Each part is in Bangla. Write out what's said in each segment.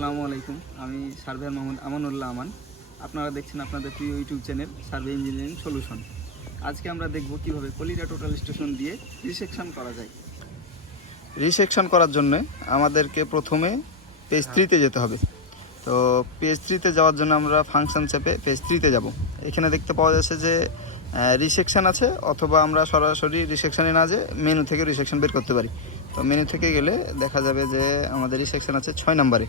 আসসালামু আলাইকুম। আমি সার্ভেয়ার মোহাম্মদ আমানুল্লাহ আমান। আপনারা দেখছেন আপনাদের প্রিয় YouTube channel survey engineering solution. আজকে আমরা দেখব কিভাবে কলিডা টোটাল স্টেশন দিয়ে রিসেকশন করা যায়। রিসেকশন করার জন্য আমাদেরকে প্রথমে পেজ 3-তে যেতে হবে। তো পেজ 3-তে যাওয়ার জন্য আমরা ফাংশন চেপে পেজ 3-তে যাব। এখানে দেখতে পাওয়া যাচ্ছে যে রিসেকশন আছে, অথবা আমরা সরাসরি রিসেকশনে না যে মেনু থেকে রিসেকশন বের করতে পারি। তো মেনু থেকে গেলে দেখা যাবে যে আমাদের রিসেকশন আছে 6 নম্বরে।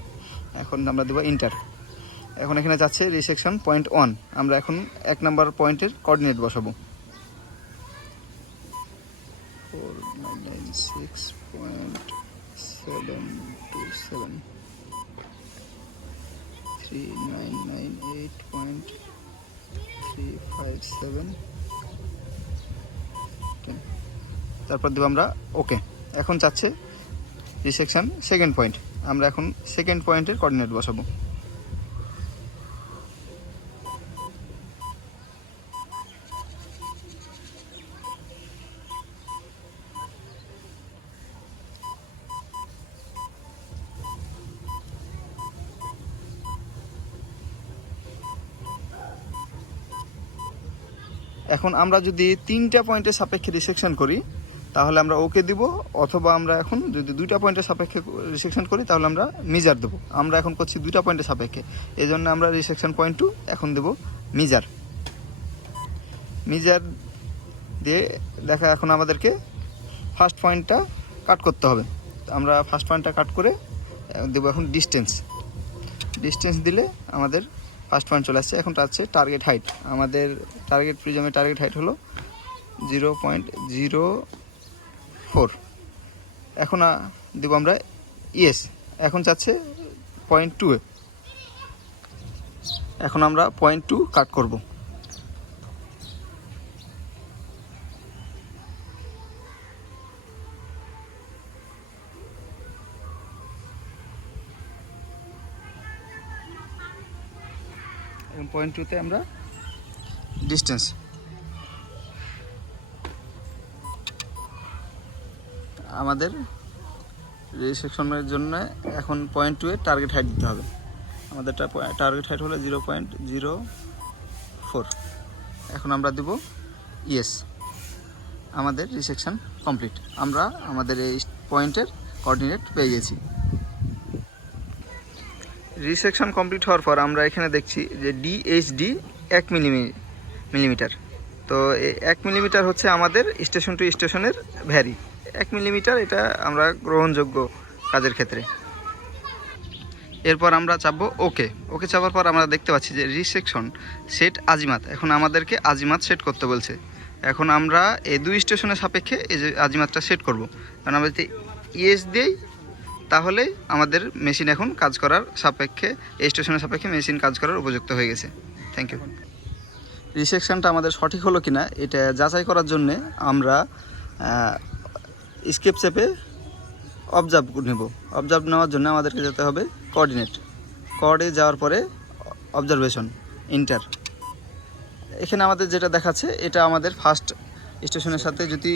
এখন আমরা দেবো ইন্টার। এখন এখানে যাচ্ছে রিসেকশন পয়েন্ট 1। আমরা এখন 1 নম্বর পয়েন্টের কোঅর্ডিনেট বসাবো। 496.727 3998.357। তারপর দেবো আমরা ওকে। এখন চাচ্ছে রিসেকশন সেকেন্ড পয়েন্ট। আমরা এখন সেকেন্ড পয়েন্টের কোঅর্ডিনেট বসাবো। এখন আমরা যদি 3টা পয়েন্টের সাপেক্ষে রিসেকশন করি তাহলে আমরা ওকে দিব, অথবা আমরা এখন যদি 2টা পয়েন্টের সাপেক্ষে রিসেকশন করি তাহলে আমরা মিজার দেবো। আমরা এখন করছি 2টা পয়েন্টের সাপেক্ষে, এই জন্য আমরা রিসেকশন পয়েন্ট 2 এখন দেব মিজার। মিজার দিয়ে দেখা এখন আমাদেরকে ফার্স্ট পয়েন্টটা কাট করতে হবে। আমরা ফার্স্ট পয়েন্টটা কাট করে দেবো এখন ডিস্টেন্স। ডিস্টেন্স দিলে আমাদের ফার্স্ট পয়েন্ট চলে আসছে। এখন হচ্ছে টার্গেট হাইট। আমাদের টার্গেট প্রিজমের টার্গেট হাইট হলো 0.04। এখন দেবো আমরা ইয়েস। এখন চাচ্ছে পয়েন্ট 2-এ। এখন আমরা পয়েন্ট 2 কাট করব। এবং পয়েন্ট 2-তে আমরা ডিস্টেন্স। আমাদের রিসেকশনের জন্য এখন পয়েন্ট 2-এ টার্গেট হাইট দিতে হবে। আমাদের টার্গেট হাইট হলো 0.04। এখন আমরা দেব ইয়েস। আমাদের রিসেকশন কমপ্লিট। আমরা আমাদের এই পয়েন্টের কোঅর্ডিনেট পেয়ে গেছি। রিসেকশন কমপ্লিট হওয়ার পর আমরা এখানে দেখছি যে ডিএইচডি 1 মিলিমিটার। তো এই 1 মিলিমিটার হচ্ছে আমাদের স্টেশন টু স্টেশনের ভ্যারি। 1 মিলিমিটার এটা আমরা গ্রহণযোগ্য কাজের ক্ষেত্রে। এরপর আমরা চাপবো ওকে। ওকে চাপার পর আমরা দেখতে পাচ্ছি যে রিসেকশন সেট আজিমাত। এখন আমাদেরকে আজিমাত সেট করতে বলছে। এখন আমরা এই 2 স্টেশনের সাপেক্ষে এই যে আজিমাতটা সেট করব। কারণ আমরা যদি ইয়েস দিই তাহলে আমাদের মেশিন এখন কাজ করার সাপেক্ষে, এই স্টেশনের সাপেক্ষে মেশিন কাজ করার উপযুক্ত হয়ে গেছে। Thank you. রিসেকশনটা আমাদের সঠিক হলো কিনা এটা যাচাই করার জন্যে আমরা স্কেপ চেপে অবজার্ভ নেব। অবজার্ভ নেওয়ার জন্য আমাদেরকে যেতে হবে কোঅর্ডিনেট। কোঅর্ডে যাওয়ার পরে অবজারভেশন ইন্টার। এখানে আমাদের যেটা দেখাচ্ছে এটা আমাদের ফার্স্ট স্টেশনের সাথে যদি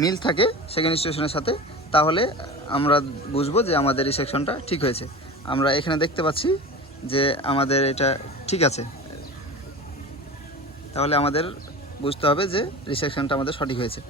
মিল থাকে সেকেন্ড স্টেশনের সাথে, তাহলে আমরা বুঝবো যে আমাদের রিসেকশনটা ঠিক হয়েছে। আমরা এখানে দেখতে পাচ্ছি যে আমাদের এটা ঠিক আছে, তাহলে আমাদের বুঝতে হবে যে রিসেকশনটা আমাদের সঠিক হয়েছে।